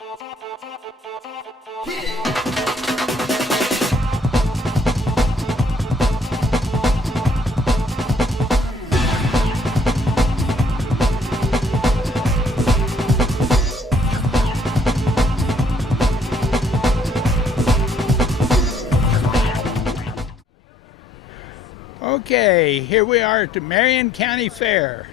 Okay, here we are at the Marion County Fair.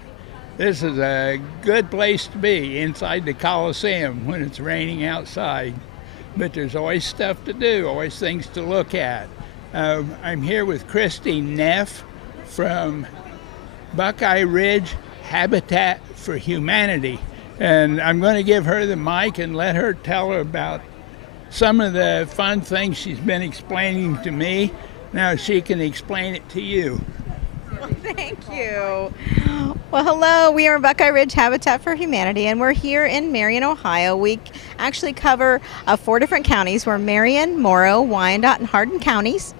This is a good place to be, inside the Coliseum when it's raining outside. But there's always stuff to do, always things to look at. I'm here with Christy Neff from Buckeye Ridge Habitat for Humanity. And I'm going to give her the mic and let her tell her about some of the fun things she's been explaining to me. Now she can explain it to you. Well, thank you. Well, hello. We are Buckeye Ridge Habitat for Humanity, and we're here in Marion, Ohio. We actually cover 4 different counties. We're Marion, Morrow, Wyandotte, and Hardin counties.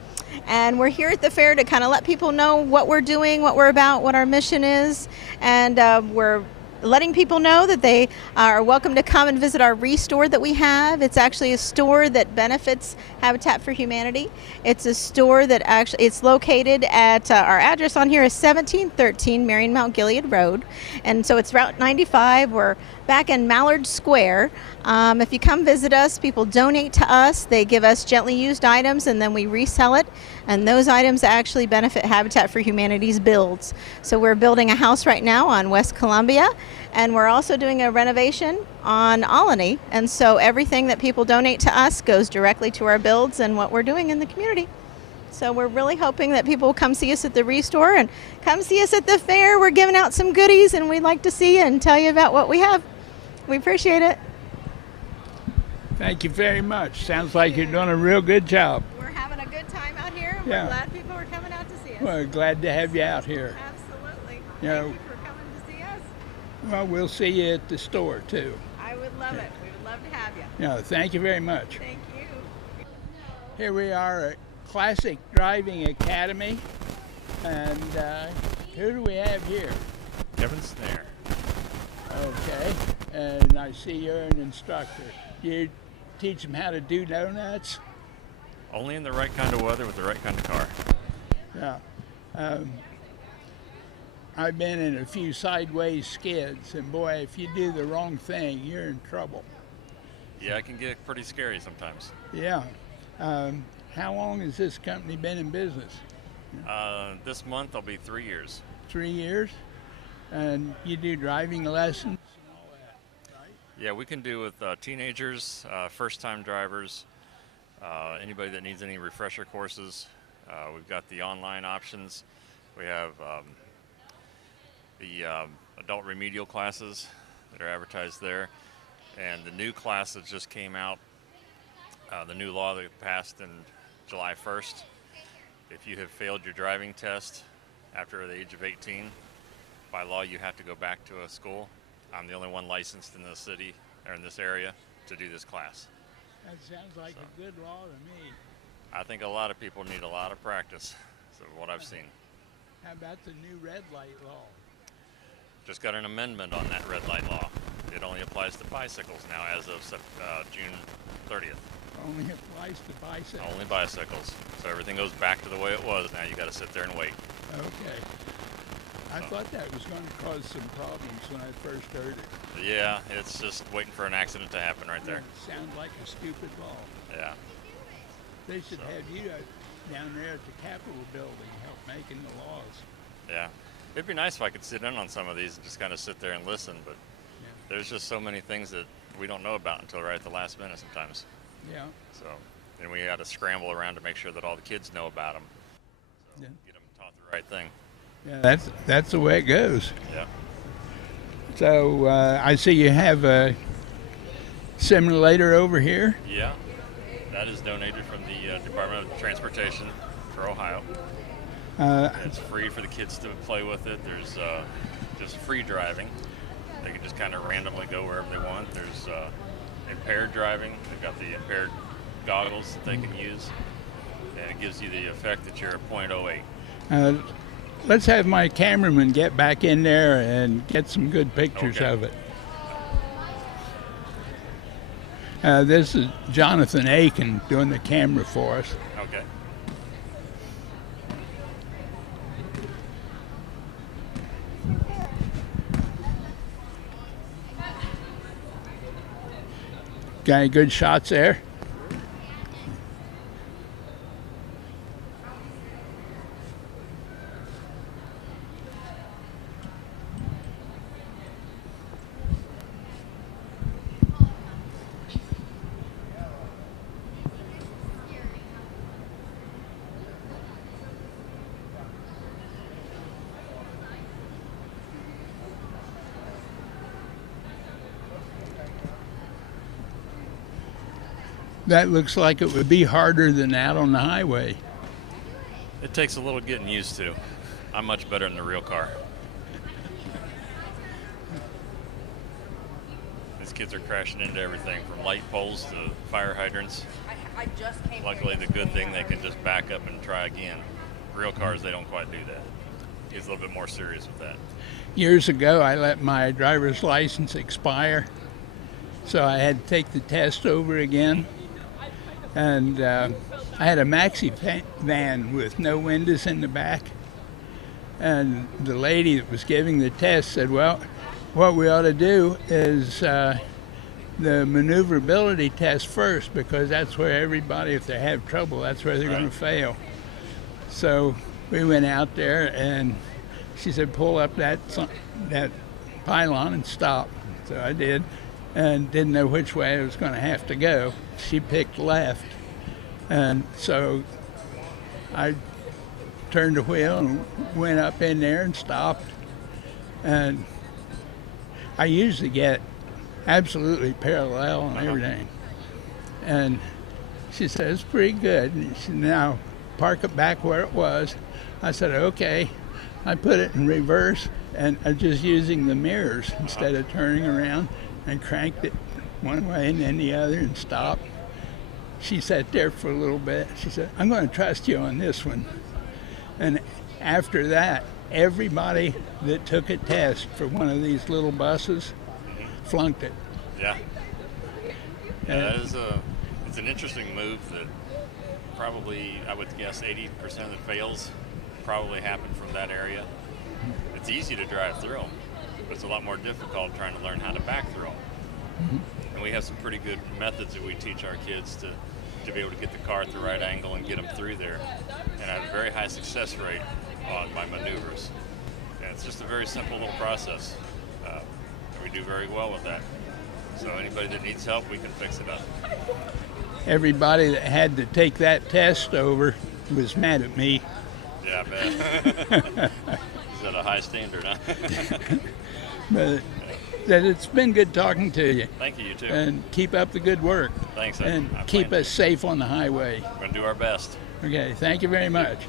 And we're here at the fair to kind of let people know what we're doing, what we're about, what our mission is. And we're letting people know that they are welcome to come and visit our Restore that we have. It's actually a store that benefits Habitat for Humanity. It's a store that it's located at our address on here is 1713 Marion Mount Gilead Road, and so it's Route 95. We're back in Mallard Square. If you come visit us, people donate to us. They give us gently used items, and then we resell it. And those items actually benefit Habitat for Humanity's builds. So we're building a house right now on West Columbia, and we're also doing a renovation on Olney. And so everything that people donate to us goes directly to our builds and what we're doing in the community. So we're really hoping that people will come see us at the Restore and come see us at the fair. We're giving out some goodies, and we'd like to see you and tell you about what we have. We appreciate it. Thank you very much. Sounds like you're doing a real good job. We're having a good time out here. Yeah. We're glad people are coming out to see us. Well, glad to have you out here. Absolutely. You know, Thank you for coming to see us. Well, we'll see you at the store too. I would love it. We would love to have you. Yeah, thank you very much. Thank you. Here we are at Classic Driving Academy, and who do we have here? Kevin Snare. Okay, and I see you're an instructor. You teach them how to do donuts? Only in the right kind of weather with the right kind of car. Yeah. I've been in a few sideways skids, and boy, if you do the wrong thing, you're in trouble. Yeah, it can get pretty scary sometimes. Yeah. How long has this company been in business? This month will be 3 years. 3 years? And you do driving lessons and all that, right? Yeah, we can do with teenagers, first-time drivers, anybody that needs any refresher courses. We've got the online options. We have the adult remedial classes that are advertised there. And the new class that just came out, the new law that passed in July 1st, if you have failed your driving test after the age of 18, by law you have to go back to a school. I'm the only one licensed in the city or in this area to do this class. That sounds like a good law to me. I think a lot of people need a lot of practice, so what I've seen. How about the new red light law? Just got an amendment on that red light law. It only applies to bicycles now as of June 30th. Only applies to bicycles? Only bicycles. So everything goes back to the way it was. Now you got to sit there and wait. Okay. I thought that was going to cause some problems when I first heard it. Yeah, it's just waiting for an accident to happen right there. It sounds like a stupid law. Yeah. They should have you down there at the Capitol building help making the laws. Yeah. It'd be nice if I could sit in on some of these and just kind of sit there and listen, but there's just so many things that we don't know about until right at the last minute sometimes. Yeah. So, and we had to scramble around to make sure that all the kids know about them. So get them taught the right thing. Yeah, that's the way it goes. Yeah. So I see you have a simulator over here. Yeah. That is donated from the Department of Transportation for Ohio. It's free for the kids to play with it. There's just free driving. They can just kind of randomly go wherever they want. There's impaired driving. They've got the impaired goggles that they can use. And it gives you the effect that you're a .08. Let's have my cameraman get back in there and get some good pictures of it. This is Jonathan Aiken doing the camera for us. Okay. Got any good shots there? That looks like it would be harder than that on the highway. It takes a little getting used to. I'm much better in the real car. These kids are crashing into everything from light poles to fire hydrants. Luckily, the good thing, they can just back up and try again. Real cars, they don't quite do that. He's a little bit more serious with that. Years ago, I let my driver's license expire, so I had to take the test over again. And I had a maxi van with no windows in the back. And the lady that was giving the test said, well, what we ought to do is the maneuverability test first, because that's where everybody, if they have trouble, that's where they're going to fail. So we went out there, and she said, pull up that pylon and stop. So I did, and didn't know which way I was going to have to go. She picked left, and so I turned the wheel and went up in there and stopped. And I usually get absolutely parallel and everything. And she said, it's pretty good. And she said, now park it back where it was. I said, okay. I put it in reverse, and I'm just using the mirrors instead of turning around, and cranked it one way and then the other and stopped. She sat there for a little bit. She said, I'm going to trust you on this one. And after that, everybody that took a test for one of these little buses flunked it. Yeah. Yeah, that is it's an interesting move that probably, I would guess, 80% of the fails probably happen from that area. It's easy to drive through them, but it's a lot more difficult trying to learn how to back through them. And we have some pretty good methods that we teach our kids to be able to get the car at the right angle and get them through there. And I have a very high success rate on my maneuvers. And it's just a very simple little process. And we do very well with that. So anybody that needs help, we can fix it up. Everybody that had to take that test over was mad at me. Yeah, I bet. Is that a high standard, huh? But it's been good talking to you. Thank you, you too. And keep up the good work. Thanks. And keep us safe on the highway. We're going to do our best. Okay, thank you very much.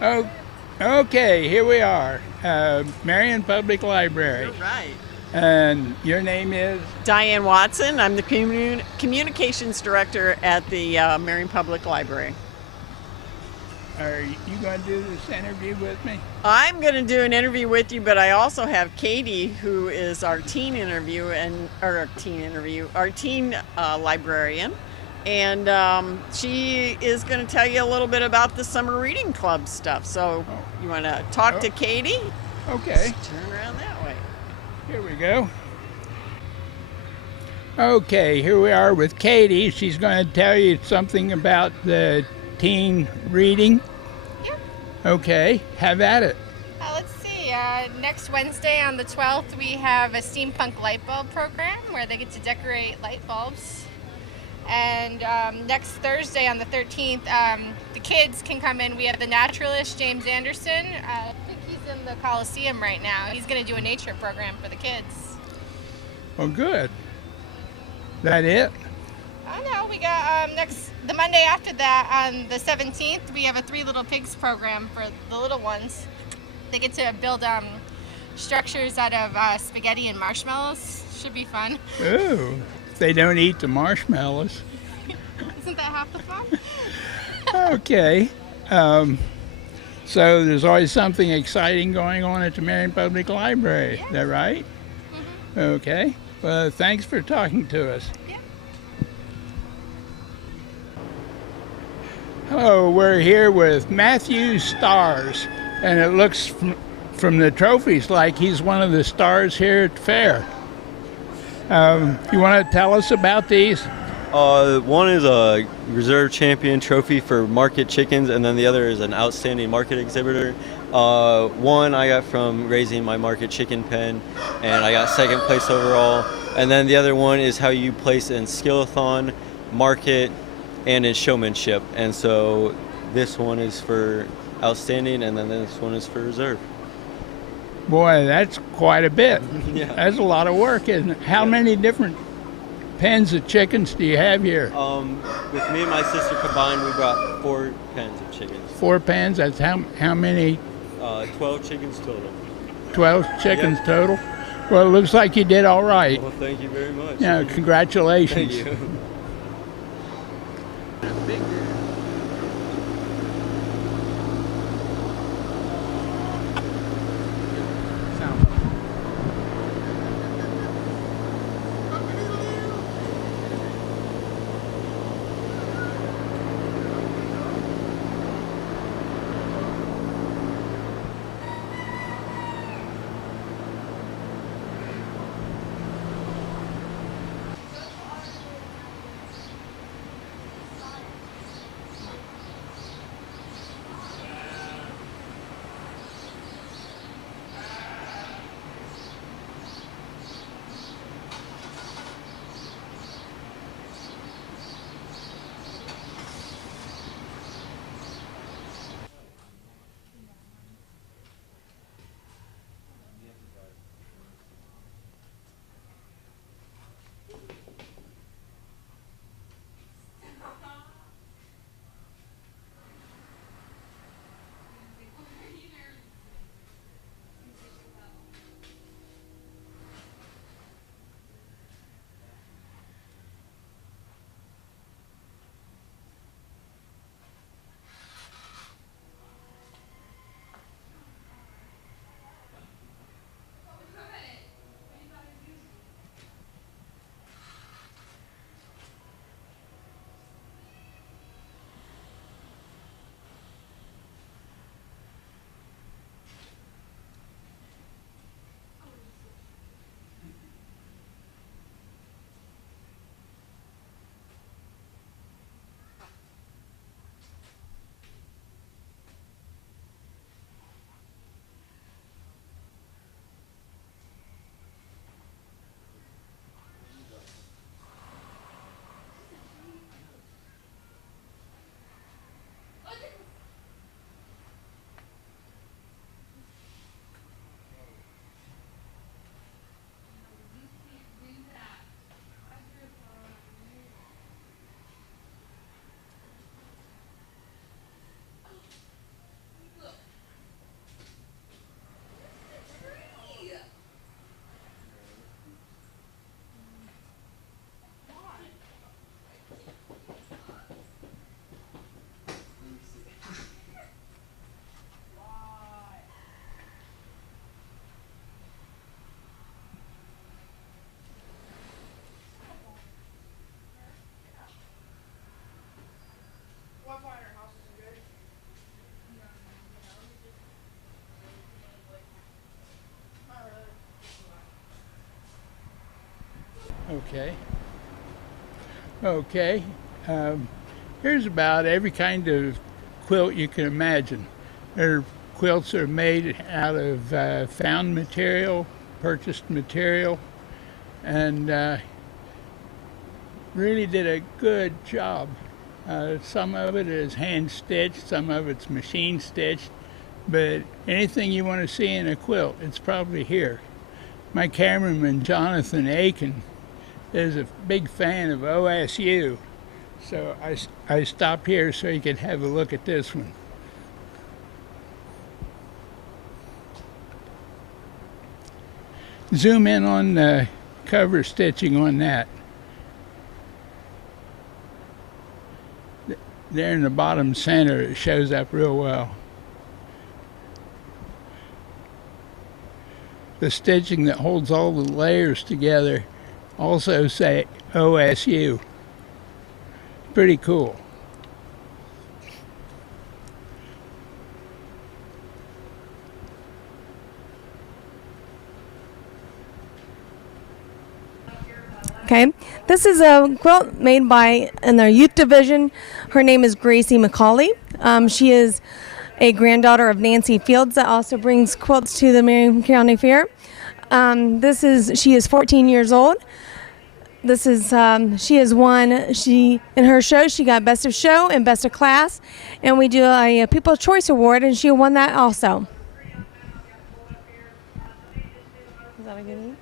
Oh, okay, here we are, Marion Public Library. You're right. And your name is? Diane Watson. I'm the communications director at the Marion Public Library. Are you going to do this interview with me? I'm going to do an interview with you, but I also have Katie, who is our teen librarian, And she is going to tell you a little bit about the summer reading club stuff. So you want to talk to Katie? Okay. Just turn around that way. Here we go. Okay, here we are with Katie. She's going to tell you something about the teen reading. Yep. Okay, have at it. Let's see. Next Wednesday on the 12th, we have a steampunk light bulb program where they get to decorate light bulbs. And next Thursday on the 13th, the kids can come in. We have the naturalist, James Anderson. I think he's in the Coliseum right now. He's going to do a nature program for the kids. Well, good. That it? Oh no, we got the Monday after that on the 17th, we have a Three Little Pigs program for the little ones. They get to build structures out of spaghetti and marshmallows. Should be fun. Ooh, they don't eat the marshmallows. Isn't that half the fun? Okay. So there's always something exciting going on at the Marion Public Library. Is that right? Mm-hmm. Okay. Well, thanks for talking to us. Yeah. Hello, we're here with Matthew Stars, and it looks from the trophies like he's one of the stars here at the fair. You want to tell us about these? One is a reserve champion trophy for market chickens, and then the other is an outstanding market exhibitor. One I got from raising my market chicken pen, and I got second place overall. And then the other one is how you place in skillathon, market, and in showmanship. And so this one is for outstanding, and then this one is for reserve. Boy, that's quite a bit. Yeah. That's a lot of work, isn't it? How many different pens of chickens do you have here? With me and my sister combined, we brought 4 pens of chickens. 4 pens? That's how many? 12 chickens total. 12 chickens total? Well, it looks like you did all right. Well, thank you very much. Yeah, congratulations. Thank you. Okay. Okay. Um, Here's about every kind of quilt you can imagine. There are quilts that are made out of found material, purchased material, and really did a good job. Some of it is hand stitched, some of it's machine stitched, but anything you want to see in a quilt, it's probably here. My cameraman, Jonathan Aiken, is a big fan of OSU, so I stopped here so he could have a look at this one. Zoom in on the cover stitching on that. There in the bottom center, it shows up real well. The stitching that holds all the layers together also say OSU. Pretty cool. Okay, this is a quilt made by in their youth division. Her name is Gracie McCauley. She is a granddaughter of Nancy Fields that also brings quilts to the Marion County Fair. She is 14 years old. She has won. In her show she got best of show and best of class, and we do a People's Choice Award, and she won that also. Is that a good one?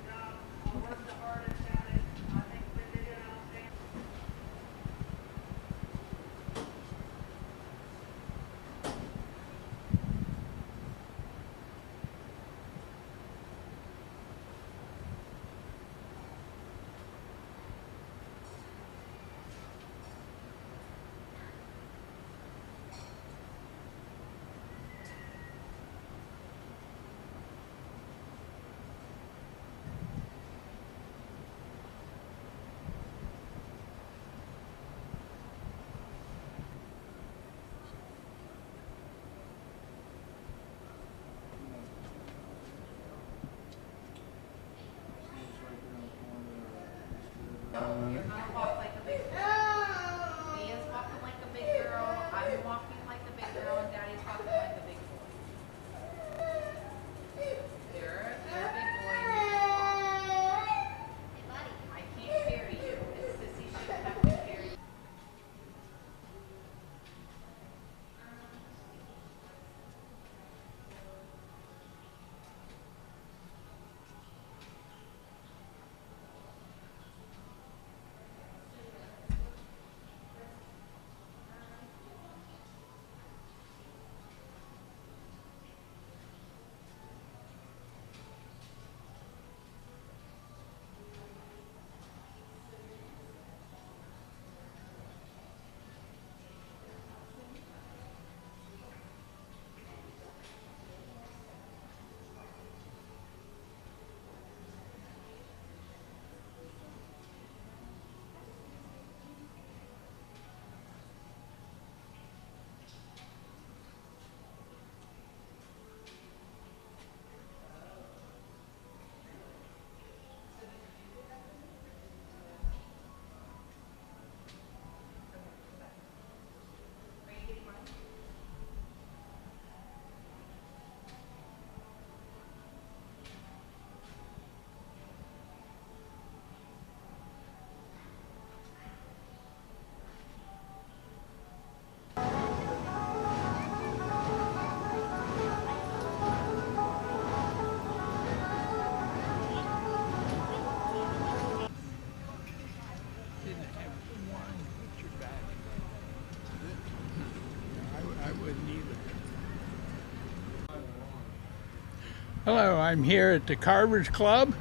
Hello, I'm here at the Carvers Club,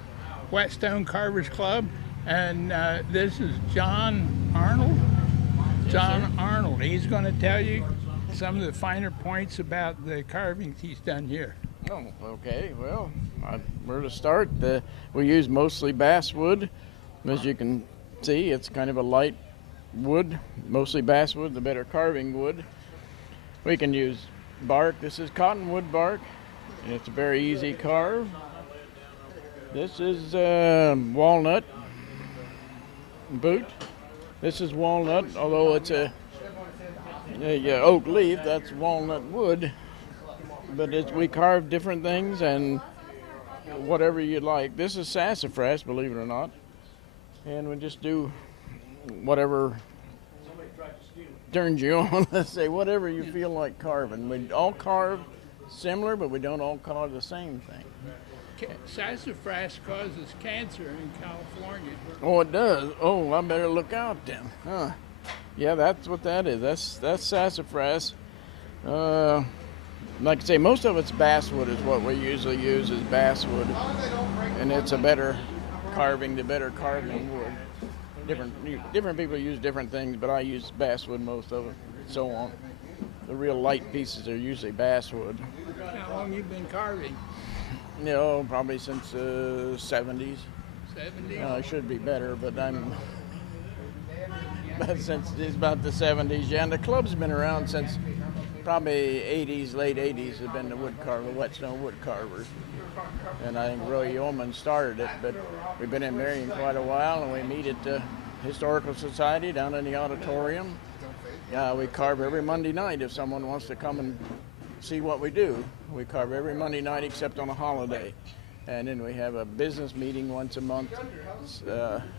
Whetstone Carvers Club, and this is John Arnold. John Arnold. He's going to tell you some of the finer points about the carvings he's done here. Oh, okay. Well, where to start? We use mostly basswood. As you can see, it's kind of a light wood, mostly basswood, the better carving wood. We can use bark. This is cottonwood bark, and it's a very easy carve. This is walnut. boot. This is walnut, although it's a oak leaf, that's walnut wood. But we carve different things and whatever you like. This is sassafras, believe it or not. And we just do whatever turns you on, let's say, whatever you feel like carving. We all carve similar, but we don't all carve the same thing. Sassafras causes cancer in California. Oh, it does? Oh, I better look out then. Huh. Yeah, that's what that is. That's sassafras. Like I say, most of it's basswood is what we usually use is basswood. And it's a better carving wood. Different people use different things, but I use basswood most of it, so on. The real light pieces are usually basswood. How long you been carving? You know, probably since the 70s. 70s? I should be better, but since it's about the 70s, yeah. And the club's been around since probably 80s, late 80s have been the whetstone wood carvers. And I think Roy Yeoman started it, but we've been in Marion quite a while, and we meet at the Historical Society down in the auditorium. We carve every Monday night if someone wants to come and see what we do. We carve every Monday night except on a holiday. And then we have a business meeting once a month,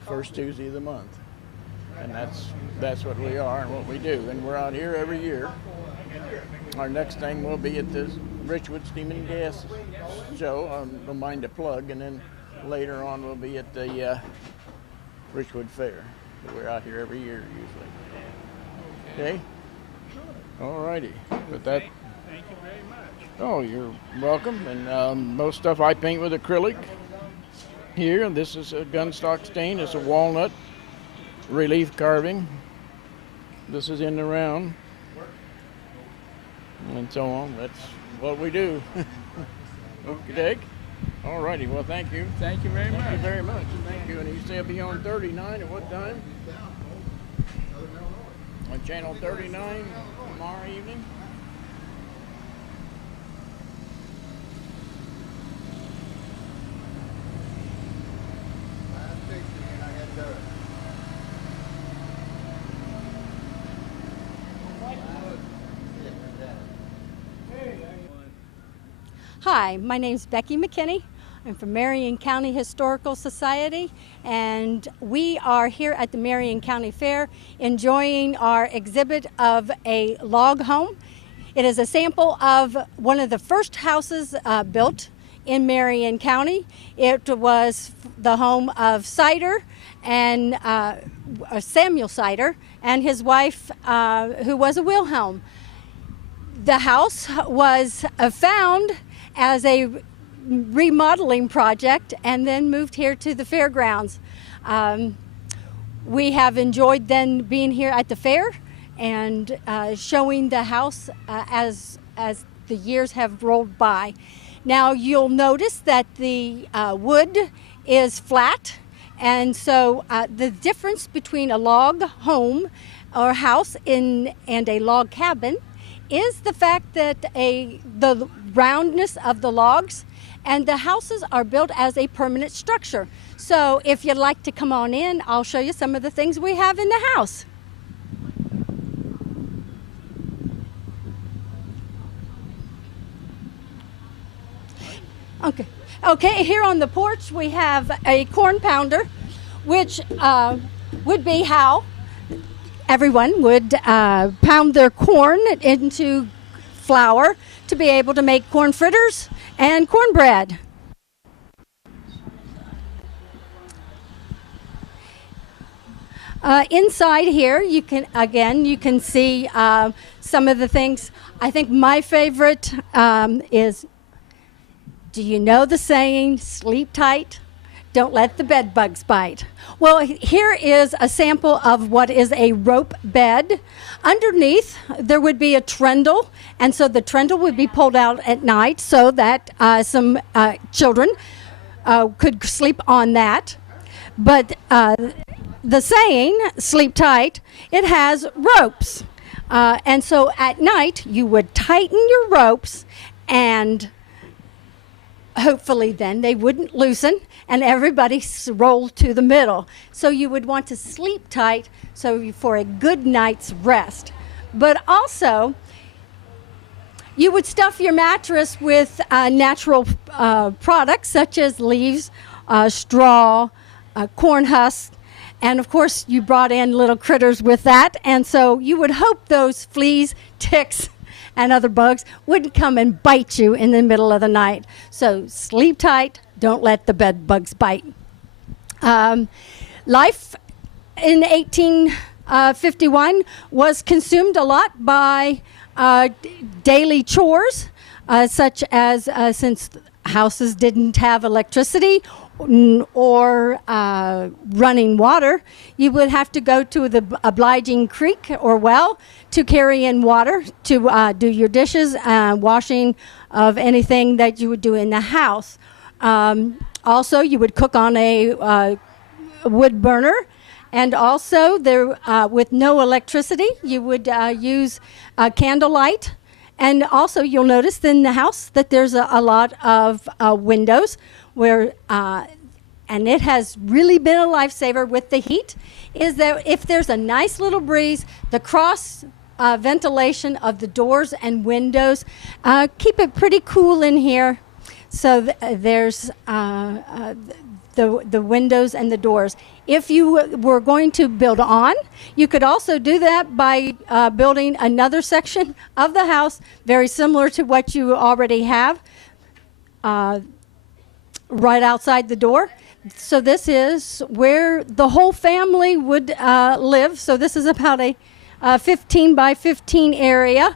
first Tuesday of the month. And that's what we are and what we do. And we're out here every year. Our next thing will be at the Richwood Steam and Gas show. I don't mind to plug. And then later on we'll be at the Richwood Fair. We're out here every year usually. Okay? All righty. But that. Thank you very much. Oh, you're welcome. And most stuff I paint with acrylic. Here, this is a gunstock stain. It's a walnut relief carving. This is in the round. And so on. That's what we do. Okay. All righty. Well, thank you. Thank you very much. Thank you very much. Thank you. And you say it'll be on 39 at what time? On channel 39 tomorrow evening? Hi, my name's Becky McKinney. I'm from Marion County Historical Society, and we are here at the Marion County Fair enjoying our exhibit of a log home. It is a sample of one of the first houses built in Marion County. It was the home of Sider and Samuel Sider and his wife, who was a Wilhelm. The house was found as a remodeling project and then moved here to the fairgrounds. We have enjoyed then being here at the fair and showing the house as the years have rolled by. Now you'll notice that the wood is flat, and so the difference between a log home or house and a log cabin is the fact that the roundness of the logs, and the houses are built as a permanent structure. So if you'd like to come on in, I'll show you some of the things we have in the house. Okay, here on the porch we have a corn pounder, which would be how everyone would pound their corn into flour to be able to make corn fritters and cornbread. Inside here, you can see some of the things. I think my favorite is, do you know the saying, sleep tight, don't let the bed bugs bite? Well, here is a sample of what is a rope bed. Underneath, there would be a trundle, and so the trundle would be pulled out at night so that some children could sleep on that. But the saying, sleep tight, it has ropes. And so at night, you would tighten your ropes and hopefully then they wouldn't loosen and everybody roll to the middle. So you would want to sleep tight for a good night's rest. But also, you would stuff your mattress with natural products such as leaves, straw, corn husks, and of course you brought in little critters with that, and so you would hope those fleas, ticks, and other bugs wouldn't come and bite you in the middle of the night. So sleep tight, don't let the bed bugs bite. Life in 1851 was consumed a lot by daily chores, such as since houses didn't have electricity or running water, you would have to go to the obliging creek or well to carry in water to do your dishes, washing of anything that you would do in the house. Also, you would cook on a wood burner, and also there with no electricity, you would use candlelight. And also, you'll notice in the house that there's a lot of windows where, and it has really been a lifesaver with the heat, is that if there's a nice little breeze, the cross ventilation of the doors and windows keep it pretty cool in here. So there's the windows and the doors. If you were going to build on, you could also do that by building another section of the house very similar to what you already have right outside the door. So this is where the whole family would live. So this is about a 15 by 15 area.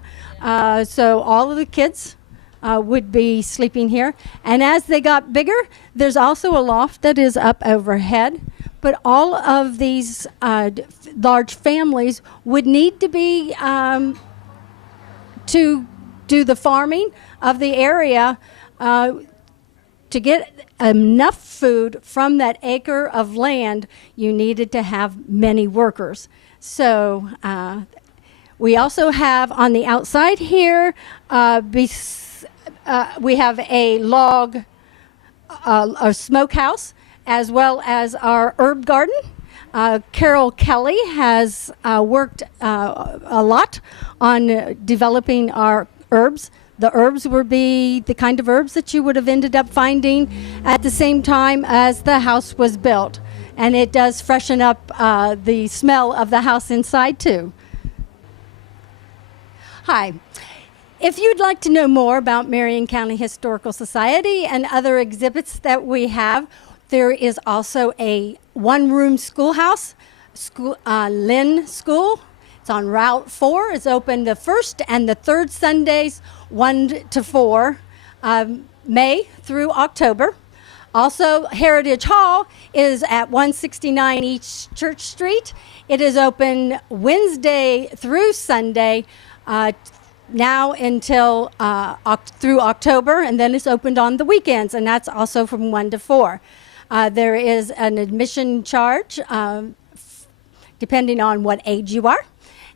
So all of the kids would be sleeping here. And as they got bigger, there's also a loft that is up overhead. But all of these large families would need to be to do the farming of the area to get enough food from that acre of land. You needed to have many workers. So we also have on the outside here, we have a log, a smokehouse, as well as our herb garden. Carol Kelly has worked a lot on developing our herbs. The herbs would be the kind of herbs that you would have ended up finding at the same time as the house was built. And it does freshen up the smell of the house inside too. Hi. If you'd like to know more about Marion County Historical Society and other exhibits that we have, there is also a one-room schoolhouse, Lynn School. It's on Route 4. It's open the first and the third Sundays, 1 to 4, May through October. Also, Heritage Hall is at 169 East Church Street. It is open Wednesday through Sunday, now until through October, and then it's opened on the weekends, and that's also from 1 to 4. There is an admission charge depending on what age you are.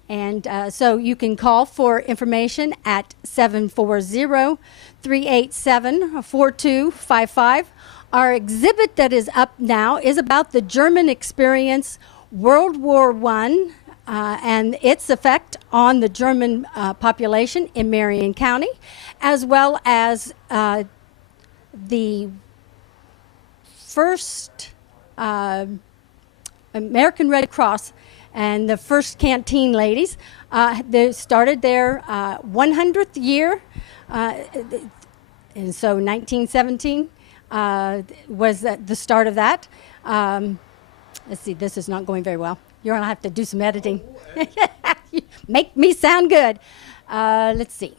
And so you can call for information at 740-387-4255. Our exhibit that is up now is about the German experience, World War I, and its effect on the German population in Marion County, as well as the first American Red Cross and the first canteen ladies. They started their 100th year, and so 1917 was the start of that. Let's see, this is not going very well. You're gonna have to do some editing. Make me sound good. Let's see.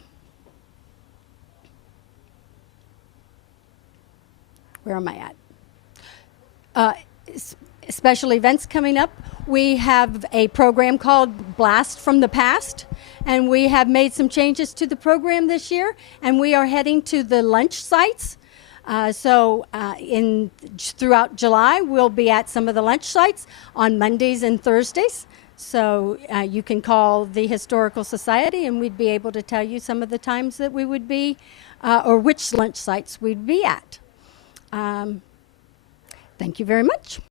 Where am I at? Special events coming up. We have a program called Blast from the Past, and we have made some changes to the program this year, and we are heading to the lunch sites. Throughout July, we'll be at some of the lunch sites on Mondays and Thursdays. So you can call the Historical Society and we'd be able to tell you some of the times that we would be or which lunch sites we'd be at. Thank you very much.